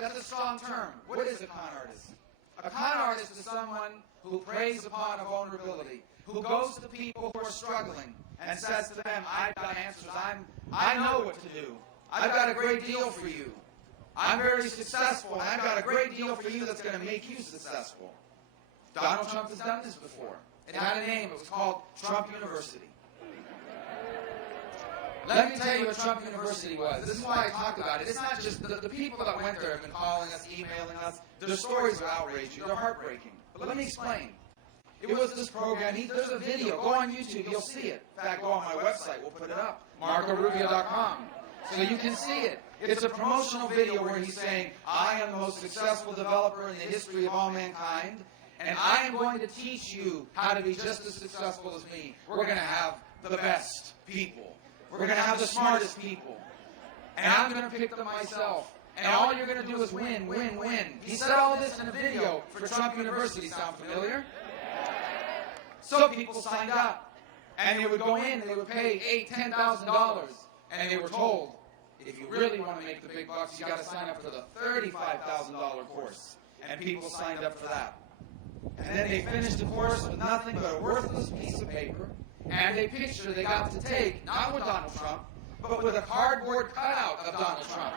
that's a strong term. What is a con artist? A con artist is someone who preys upon a vulnerability, who goes to people who are struggling and says to them, I've got answers, I know what to do. I've got a great deal for you. I'm very successful, and I've got a great deal for you that's going to make you successful. Donald Trump has done this before. It had a name. It was called Trump University. Let me tell you what Trump University was. This is why I talk about it. It's not just the people that went there have been calling us, emailing us. Their stories will outrage you. They're heartbreaking. But let me explain. It was this program. There's a video. Go on YouTube. You'll see it. In fact, go on my website. We'll put it up. MarcoRubio.com. So you can see it. It's a promotional video where he's saying, I am the most successful developer in the history of all mankind, and I am going to teach you how to be just as successful as me. We're going to have the best people. We're going to have the smartest people. And I'm going to pick them myself. And all you're going to do is win, win, win. He said all this in a video for Trump University. Sound familiar? So people signed up. And they would go in and they would pay $8,000, $10,000. And they were told, if you really want to make the big bucks, you got to sign up for the $35,000 course. And people signed up for that. And then they finished the course with nothing but a worthless piece of paper and a picture they got to take, not with Donald Trump, but with a cardboard cutout of Donald Trump.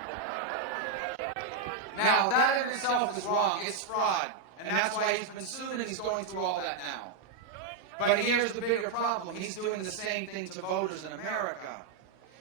Now, that in itself is wrong. It's fraud. And that's why he's been sued and he's going through all that now. But here's the bigger problem. He's doing the same thing to voters in America.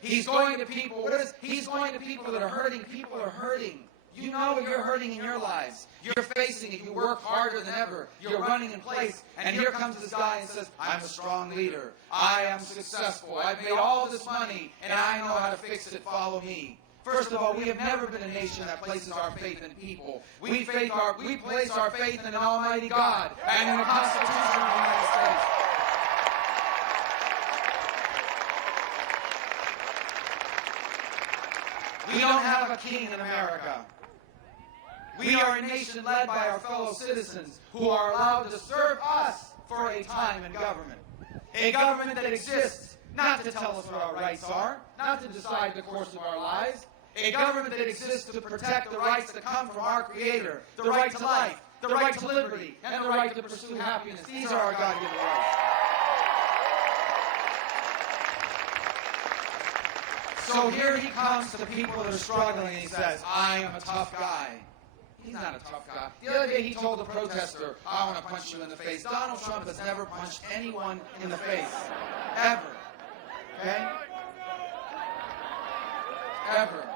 He's going to people, he's going to people that are hurting. People are hurting. You know you're hurting in your lives. You're facing it. You work harder than ever. You're running in place. And here comes this guy and says, I'm a strong leader. I am successful. I've made all this money, and I know how to fix it. Follow me. First of all, we have never been a nation that places our faith in people. We place our faith in an almighty God and in the Constitution of the United States. We don't have a king in America. We are a nation led by our fellow citizens who are allowed to serve us for a time in government. A government that exists not to tell us what our rights are, not to decide the course of our lives. A government that exists to protect the rights that come from our Creator, the right to life, the right to liberty, and the right to pursue happiness. These are our God-given rights. So here he comes to people that are struggling and he says, I am a tough guy. He's not a tough guy. The other day he told a protester, I want to punch you in the face. Donald Trump has never punched anyone in the face. Ever. Okay? Ever.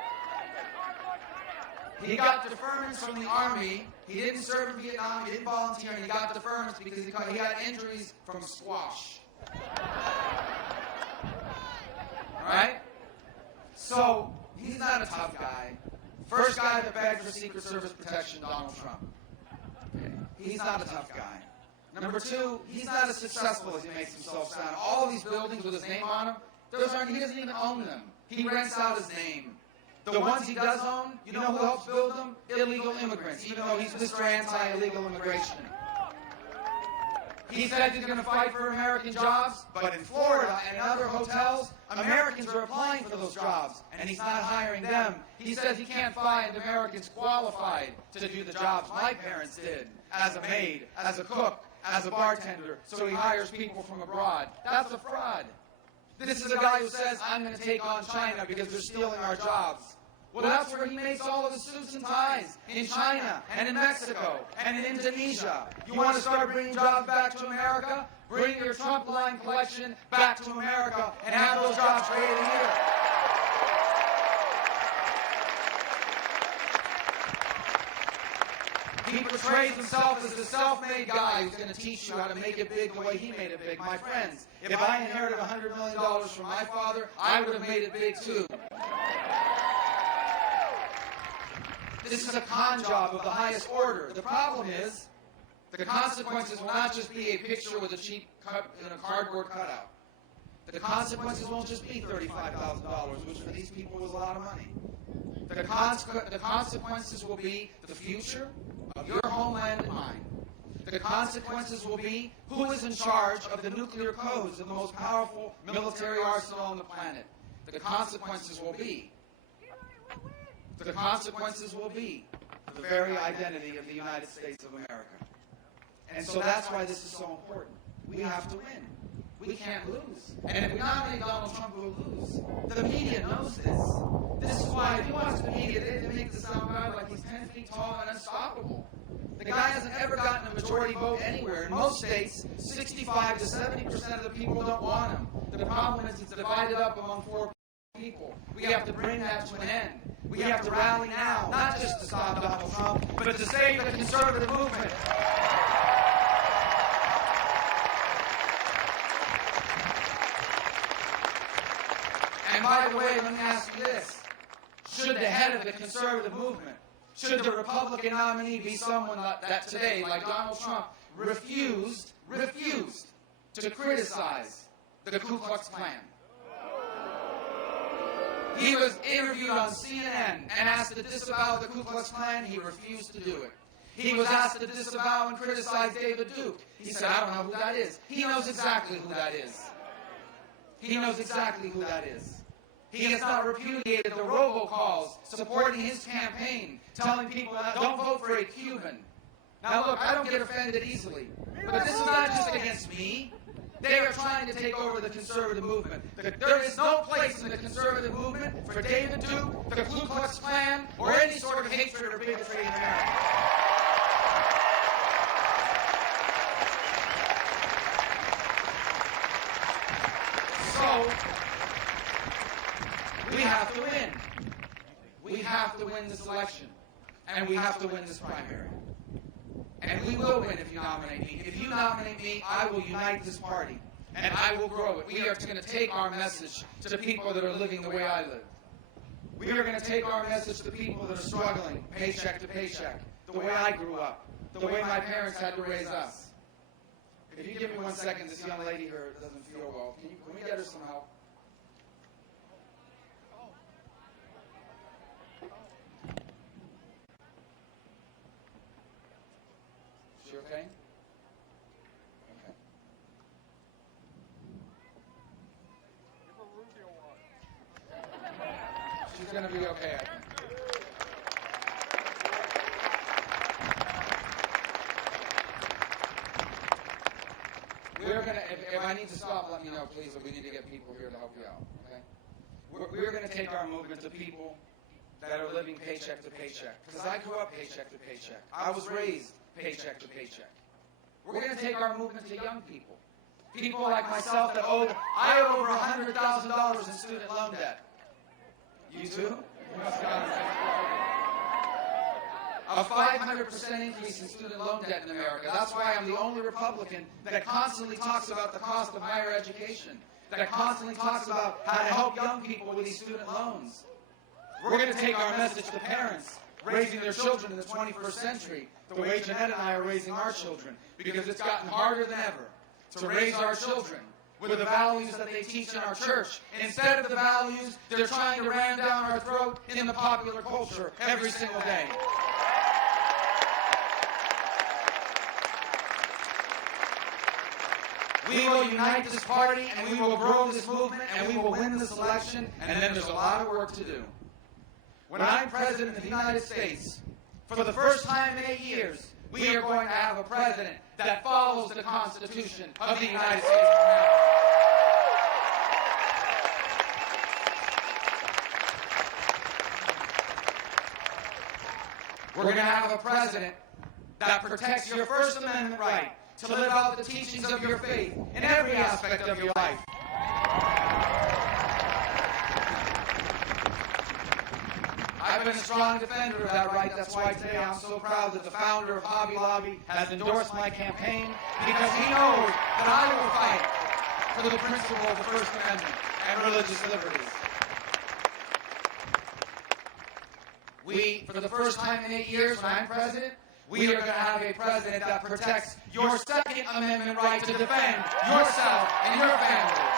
He got deferments from the Army. He didn't serve in Vietnam. He didn't volunteer. And he got deferments because he had injuries from squash. All right? So, he's not a tough guy. First guy that begged for Secret Service protection, Donald Trump. Okay. He's not a tough guy. Number two, he's not as successful as he makes himself sound. All of these buildings with his name on them, he doesn't even own them. He rents out his name. The ones he does own, you know who helps build them? Illegal immigrants, even though he's Mr. Anti-Illegal Immigration. He said he's going to fight for American jobs, but in Florida and other hotels, Americans are applying for those jobs, and he's not hiring them. He says he can't find Americans qualified to do the jobs my parents did, as a maid, as a cook, as a bartender, so he hires people from abroad. That's a fraud. This is a guy who says, I'm going to take on China because they're stealing our jobs. Well, that's where he makes all of his suits and ties, in China and in Mexico and in Indonesia. You want to start bringing jobs back to America? Bring your Trump line collection back to America and have those jobs created here. He portrays himself as the self-made guy who's going to teach you how to make it big the way he made it big. My friends, if I inherited $100 million from my father, I would have made it big too. This is a con job of the highest order. The problem is, the consequences will not just be a picture with a cheap cardboard cutout. The consequences won't just be $35,000, which for these people was a lot of money. The consequences will be the future of your homeland and mine. The consequences will be who is in charge of the nuclear codes of the most powerful military arsenal on the planet. The consequences will be the very identity of the United States of America. And so that's why this is so important. We have to win. We can't lose. And if we nominate Donald Trump, we'll lose. The media knows this. This is why, if you watch the media, they make the sound guy like he's 10 feet tall and unstoppable. The guy hasn't ever gotten a majority vote anywhere. In most states, 65 to 70% of the people don't want him. The problem is it's divided up among 4 people. We have to bring that to an end. We have to rally now, not just to stop Donald Trump, but to save the conservative movement. And by the way, let me ask you this. Should the head of the conservative movement, should the Republican nominee be someone that today, like Donald Trump, refused to criticize the Ku Klux Klan? He was interviewed on CNN and asked to disavow the Ku Klux Klan. He refused to do it. He was asked to disavow and criticize David Duke. He said, I don't know who that is. He knows exactly who that is. He knows exactly who that is. He has not repudiated the robocalls supporting his campaign, telling people, don't vote for a Cuban. Now look, I don't get offended easily, but this is not just against me. They are trying to take over the conservative movement. There is no place in the conservative movement for David Duke, the Ku Klux Klan, or any sort of hatred or bigotry in America. So, we have to win. We have to win this election. And we have to win this primary. And we will win if you nominate me. If you nominate me, I will unite this party. And I will grow it. We are going to take our message to people that are living the way I live. We are going to take our message to people that are struggling paycheck to paycheck, the way I grew up, the way my parents had to raise us. If you give me 1 second, this young lady here doesn't feel well. Can we get her some help? She okay? Okay. She's going to be okay, I think. We're going to, if I need to stop, let me know, please, but we need to get people here to help you out, okay? We're going to take our movement to people that are living paycheck to paycheck. Because I grew up paycheck to paycheck. I was raised paycheck to paycheck. We're going to take our movement to young people. People like myself that I owe over $100,000 in student loan debt. You too? You must have gotten a 500% increase in student loan debt in America. That's why I'm the only Republican that constantly talks about the cost of higher education, that constantly talks about how to help young people with these student loans. We're going to take our message to parents raising their children in the 21st century, the way Jeanette and I are raising our children, because it's gotten harder than ever to raise our children with the values that they teach in our church. Instead of the values they're trying to ram down our throat in the popular culture every single day. We will unite this party, and we will grow this movement, and we will win this election, and then there's a lot of work to do. When I'm President of the United States, for the first time in 8 years, we are going to have a president that follows the Constitution of the United States of America. We're going to have a president that protects your First Amendment right to live out the teachings of your faith in every aspect of your life. I've been a strong defender of that right. That's why today I'm so proud that the founder of Hobby Lobby has endorsed my campaign, because he knows that I will fight for the principle of the First Amendment and religious liberties. We, for the first time in 8 years when I'm president, we are going to have a president that protects your Second Amendment right to defend yourself and your family.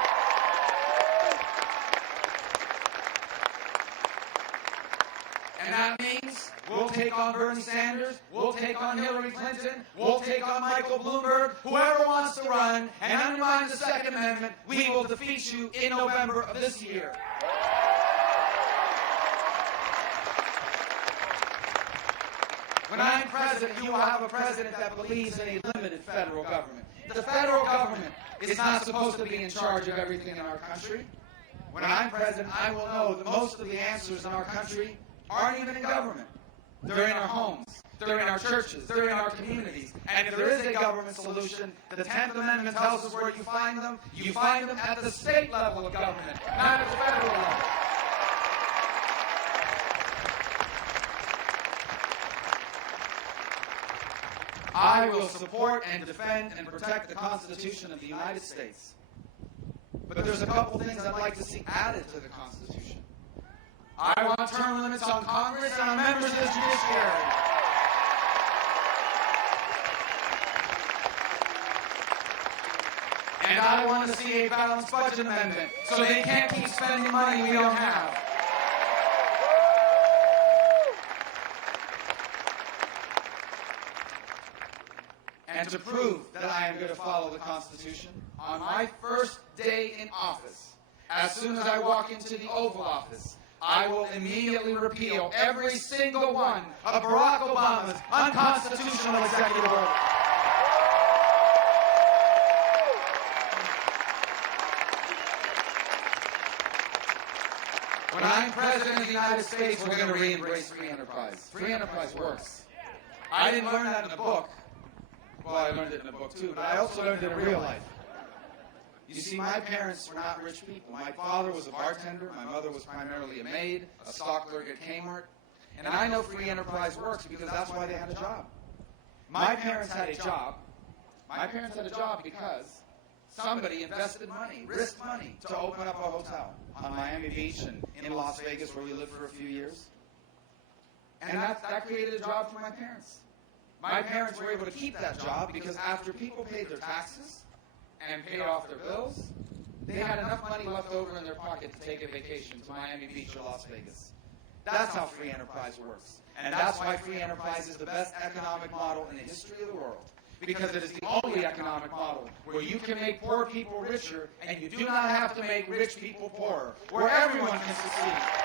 And that means we'll take on Bernie Sanders, we'll take on Hillary Clinton, we'll take on Michael Bloomberg, whoever wants to run and undermine the Second Amendment, we will defeat you in November of this year. When I'm president, you will have a president that believes in a limited federal government. The federal government is not supposed to be in charge of everything in our country. When I'm president, I will know that most of the answers in our country aren't even in government. They're in our homes. They're in our churches. They're in our communities. And if there is a government solution, the 10th Amendment tells us where you find them. You find them at the state level of government, not at the federal level. I will support and defend and protect the Constitution of the United States. But there's a couple things I'd like to see added to the Constitution. I want term limits on Congress and on members of the judiciary. And I want to see a balanced budget amendment so they can't keep spending money we don't have. And to prove that I am going to follow the Constitution, on my first day in office, as soon as I walk into the Oval Office, I will immediately repeal every single one of Barack Obama's unconstitutional executive orders. When I'm president of the United States, we're going to re-embrace free enterprise. Free enterprise works. I didn't learn that in a book. Well, I learned it in a book too, but I also learned it in real life. You see, my parents were not rich people. My father was a bartender. My mother was primarily a maid, a stock clerk at Kmart. And I know free enterprise works because that's why they had a job. My parents had a job. My parents had a job because somebody invested money, risked money, to open up a hotel on Miami Beach and in Las Vegas where we lived for a few years. And that created a job for my parents. My parents were able to keep that job because after people paid their taxes and paid off their bills, they had enough money left over in their pocket to take a vacation to Miami Beach or Las Vegas. That's how free enterprise works. And that's why free enterprise is the best economic model in the history of the world. Because it is the only economic model where you can make poor people richer and you do not have to make rich people poorer, where everyone can succeed.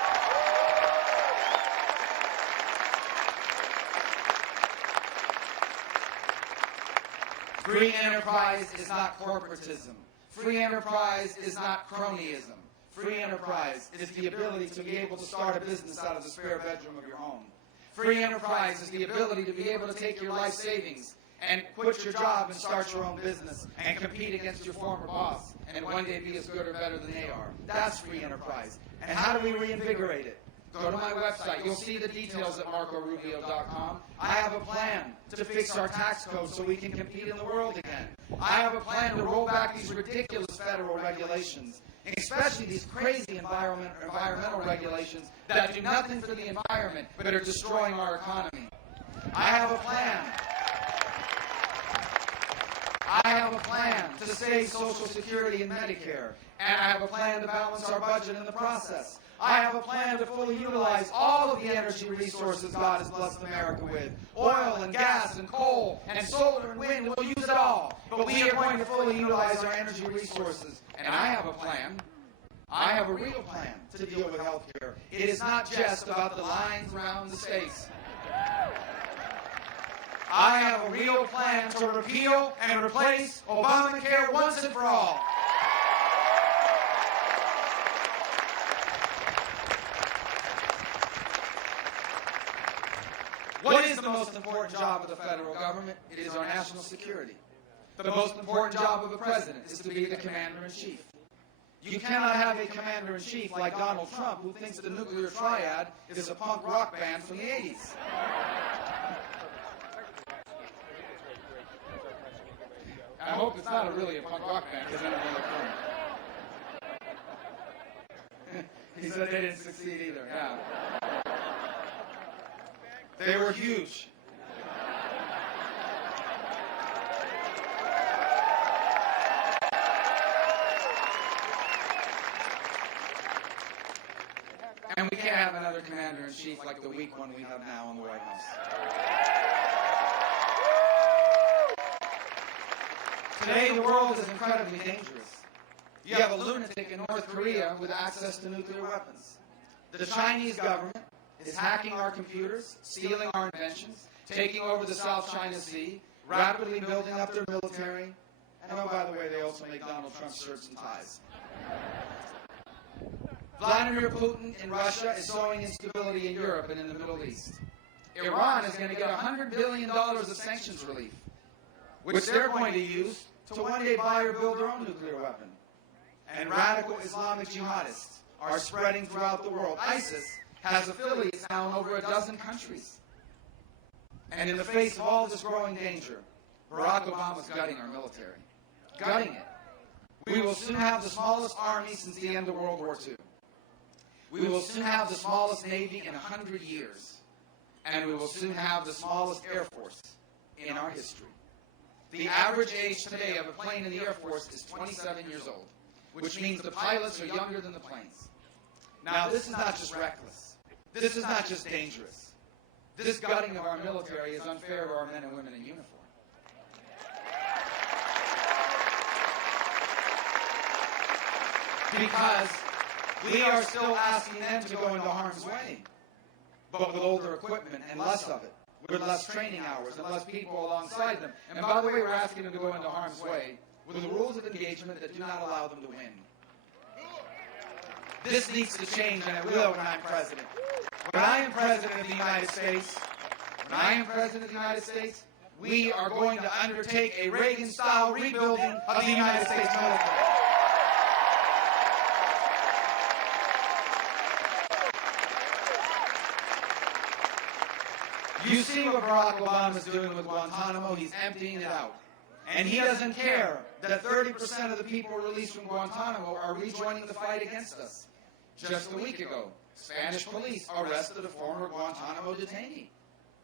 Free enterprise is not corporatism. Free enterprise is not cronyism. Free enterprise is the ability to be able to start a business out of the spare bedroom of your home. Free enterprise is the ability to be able to take your life savings and quit your job and start your own business and compete against your former boss and one day be as good or better than they are. That's free enterprise. And how do we reinvigorate it? Go to my website. You'll see the details at marcorubio.com. I have a plan to fix our tax code so we can compete in the world again. I have a plan to roll back these ridiculous federal regulations, especially these crazy environmental regulations that do nothing for the environment but are destroying our economy. I have a plan. I have a plan to save Social Security and Medicare, and I have a plan to balance our budget in the process. I have a plan to fully utilize all of the energy resources God has blessed America with. Oil and gas and coal and solar and wind, we'll use it all. But we are going to fully utilize our energy resources. And I have a plan. I have a real plan to deal with health care. It is not just about the lines around the states. I have a real plan to repeal and replace Obamacare once and for all. What is the most important job of the federal government? It is our national security. The most important job of a president is to be the commander-in-chief. You cannot have a commander-in-chief like Donald Trump who thinks the nuclear triad is a punk rock band from the 80s. I hope it's not really a punk rock band because I don't know the He said they didn't succeed either, yeah. They were huge. And we can't have another commander-in-chief like the weak one we have now in the White House. Today, the world is incredibly dangerous. You have a lunatic in North Korea with access to nuclear weapons. The Chinese government is hacking our computers, stealing our inventions, taking over the South China Sea, rapidly building up their military, and oh, by the way, they also make Donald Trump shirts and ties. Vladimir Putin in Russia is sowing instability in Europe and in the Middle East. Iran is going to get $100 billion of sanctions relief, which they're going to use to one day buy or build their own nuclear weapon. And radical Islamic jihadists are spreading throughout the world. ISIS has affiliates now in over a dozen countries. And in the face of all this growing danger, Barack Obama's gutting our military. Gutting it. We will soon have the smallest army since the end of World War II. We will soon have the smallest Navy in 100 years. And we will soon have the smallest Air Force in our history. The average age today of a plane in the Air Force is 27 years old, which means the pilots are younger than the planes. Now, this is not just reckless. This is not just dangerous. This gutting of our military is unfair to our men and women in uniform. Because we are still asking them to go into harm's way, but with older equipment and less of it, with less training hours and less people alongside them. And by the way, we're asking them to go into harm's way with the rules of engagement that do not allow them to win. This needs to change, and it will when I'm president. When I am president of the United States, we are going to undertake a Reagan-style rebuilding of the United States military. You see what Barack Obama is doing with Guantanamo. He's emptying it out. And he doesn't care that 30% of the people released from Guantanamo are rejoining the fight against us. Just a week ago, Spanish police arrested a former Guantanamo detainee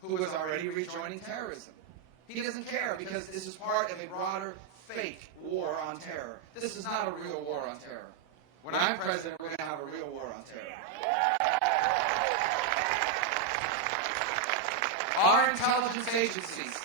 who was already rejoining terrorism. He doesn't care because this is part of a broader, fake war on terror. This is not a real war on terror. When I'm president, we're going to have a real war on terror. Our intelligence agencies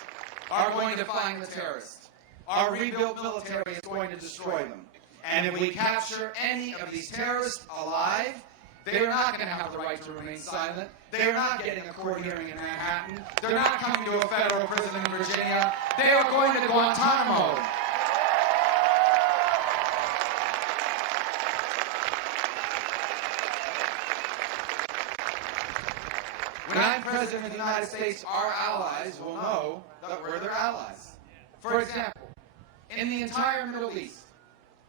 are going to find the terrorists. Our rebuilt military is going to destroy them. And if we capture any of these terrorists alive, they're not going to have the right to remain silent. They're not getting a court hearing in Manhattan. They're not coming to a federal prison in Virginia. They are going to Guantanamo. When I'm president of the United States, our allies will know that we're their allies. For example, in the entire Middle East,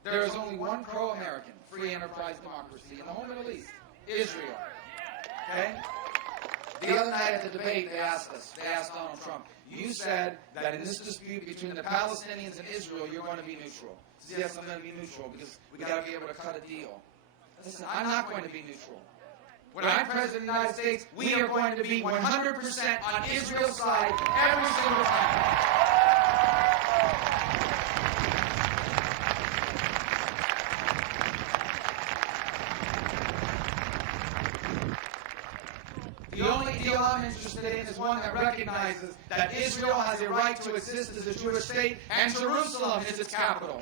there is only one pro-American free enterprise democracy in the whole Middle East, Israel. Okay? The other night at the debate, they asked Donald Trump, you said that in this dispute between the Palestinians and Israel, you're going to be neutral. He says, yes, I'm going to be neutral because we got to be able to cut a deal. Listen, I'm not going to be neutral. When I'm president of the United States, we are going to be 100% on Israel's side every single time. The only deal I'm interested in is one that recognizes that Israel has a right to exist as a Jewish state and Jerusalem is its capital.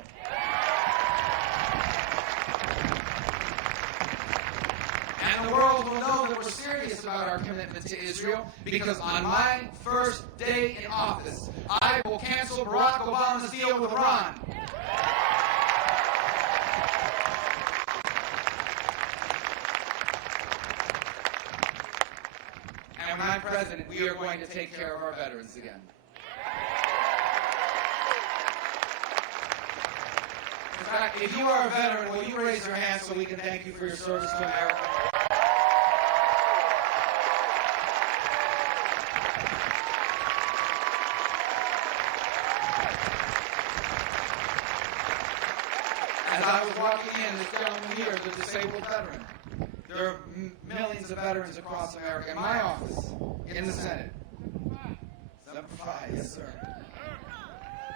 And the world will know that we're serious about our commitment to Israel because on my first day in office, I will cancel Barack Obama's deal with Iran. And when I'm president, we are going to take care of our veterans again. In fact, if you are a veteran, will you raise your hand so we can thank you for your service to America? As I was walking in, this gentleman here is a disabled veteran. There are millions of veterans across America. In my office, in the Senate. Number 5, yes, sir.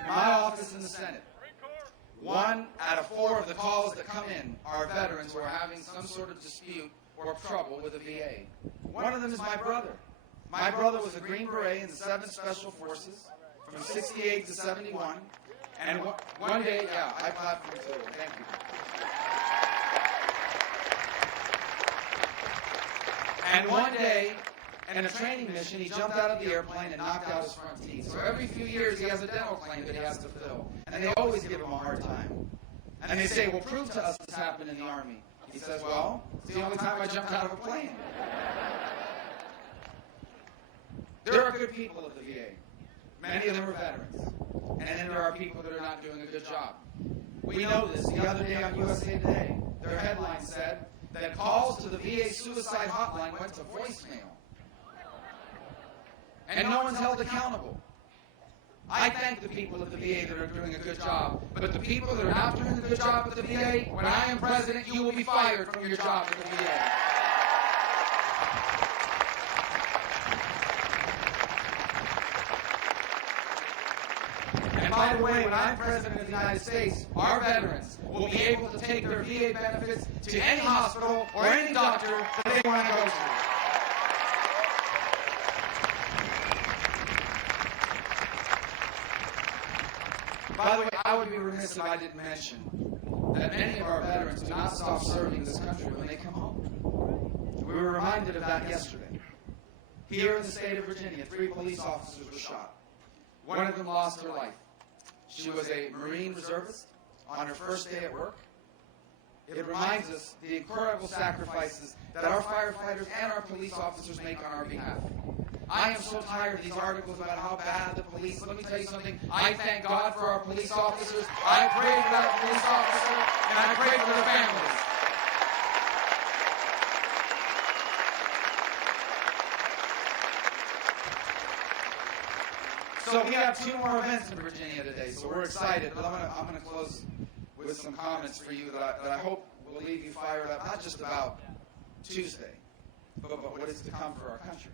In my office in the Senate, 1 out of 4 of the calls that come in are veterans who are having some sort of dispute or trouble with the VA. One of them is my brother. My brother was a Green Beret in the 7th Special Forces from 68 to 71. And one day, yeah, I clapped for him too. Thank you. And one day, And in a training mission, he jumped out of the airplane and knocked out his front teeth. So every few years, he has a dental claim that he has to fill. And they always give him a hard time. And they say, well, prove to us this happened in the Army. He says, well, it's the only time I jumped out of a plane. There are good people at the VA. Many of them are veterans. And then there are people that are not doing a good job. We know this. The other day on USA Today, their headline said that calls to the VA suicide hotline went to voicemail. And no one's held accountable. I thank the people at the VA that are doing a good job, but the people that are not doing a good job at the VA, when I am president, you will be fired from your job at the VA. And by the way, when I'm president of the United States, our veterans will be able to take their VA benefits to any hospital or any doctor that they want to go to. By the way, I would be remiss if I didn't mention that many of our veterans do not stop serving this country when they come home. We were reminded of that yesterday. Here in the state of Virginia, 3 police officers were shot. One of them lost her life. She was a Marine reservist on her first day at work. It reminds us the incredible sacrifices that our firefighters and our police officers make on our behalf. I am so tired of these articles about how bad the police. Let me tell you something. I thank God for our police officers. I pray for that police officer, and I pray for the families. So we have 2 more events in Virginia today, so we're excited. But I'm going to close with some comments for you that I hope will leave you fired up, not just about Tuesday, but what is to come for our country.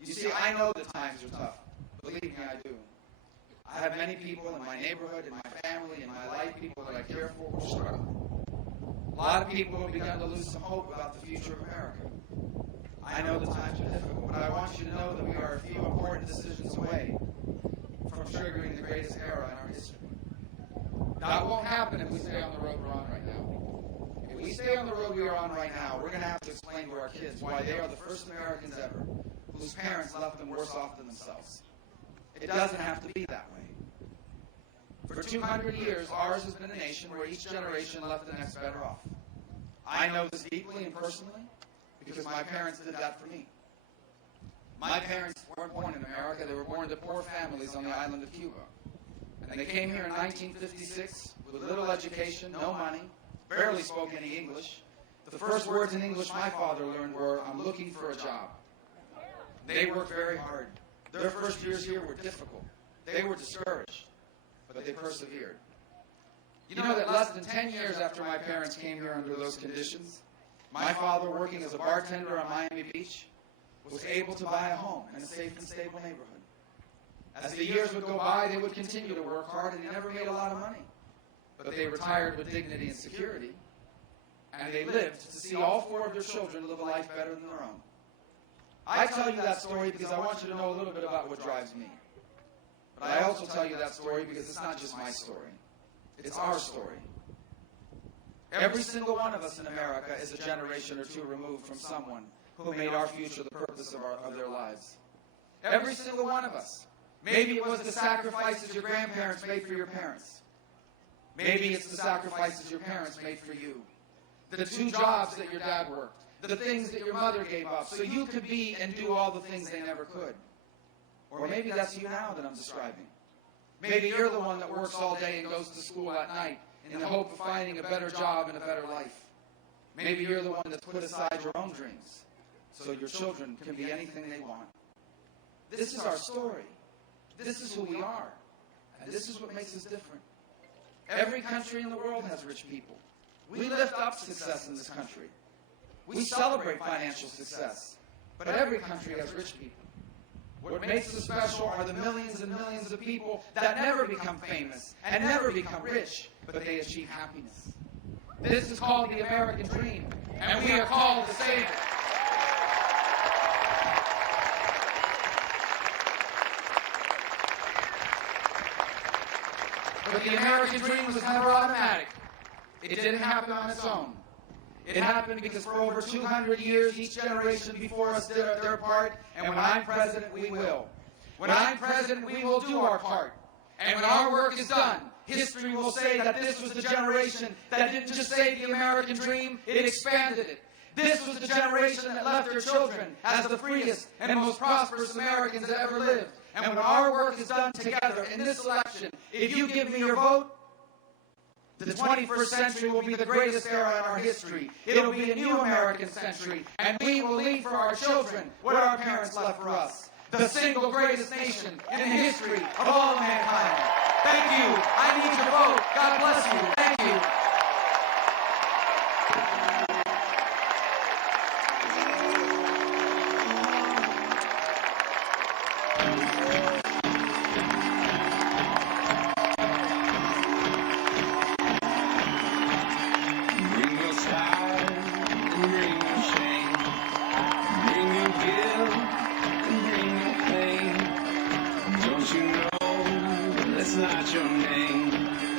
You see, I know that times are tough. Believe me, I do. I have many people in my neighborhood, in my family, in my life, people that I care for who are struggling. A lot of people have begun to lose some hope about the future of America. I know the times are difficult, but I want you to know that we are a few important decisions away from triggering the greatest era in our history. That won't happen if we stay on the road we're on right now. If we stay on the road we are on right now, we're going to have to explain to our kids why they are the first Americans ever whose parents left them worse off than themselves. It doesn't have to be that way. For 200 years, ours has been a nation where each generation left the next better off. I know this deeply and personally because my parents did that for me. My parents weren't born in America. They were born to poor families on the island of Cuba. And they came here in 1956 with little education, no money, barely spoke any English. The first words in English my father learned were, "I'm looking for a job." They worked very hard. Their first years here were difficult. They were discouraged, but they persevered. You know that less than 10 years after my parents came here under those conditions, my father, working as a bartender on Miami Beach, was able to buy a home in a safe and stable neighborhood. As the years would go by, they would continue to work hard, and they never made a lot of money. But they retired with dignity and security, and they lived to see all 4 of their children live a life better than their own. I tell you that story because I want you to know a little bit about what drives me. But I also tell you that story because it's not just my story. It's our story. Every single one of us in America is a generation or 2 removed from someone who made our future the purpose of their lives. Every single one of us. Maybe it was the sacrifices your grandparents made for your parents. Maybe it's the sacrifices your parents made for you. The 2 jobs that your dad worked. The things that your mother gave up so you could be and do all the things they never could. Or maybe that's you now that I'm describing. Maybe you're the one that works all day and goes to school at night in the hope of finding a better job and a better life. Maybe you're the one that's put aside your own dreams so your children can be anything they want. This is our story. This is who we are. And this is what makes us different. Every country in the world has rich people. We lift up success in this country. We celebrate financial success. But every country has rich people. What makes us special are the millions and millions of people that never become famous and never become rich, but they achieve happiness. This is called the American dream, and we are called to save it. But the American dream was never automatic. It didn't happen on its own. It happened because for over 200 years, each generation before us did their part, and when I'm president, we will. When I'm president, we will do our part. And when our work is done, history will say that this was the generation that didn't just save the American dream, it expanded it. This was the generation that left their children as the freest and most prosperous Americans that ever lived. And when our work is done together in this election, if you give me your vote, the 21st century will be the greatest era in our history. It'll be a new American century, and we will leave for our children what our parents left for us. The single greatest nation in the history of all mankind. Thank you. I need your vote. God bless you. Thank you. Not your name.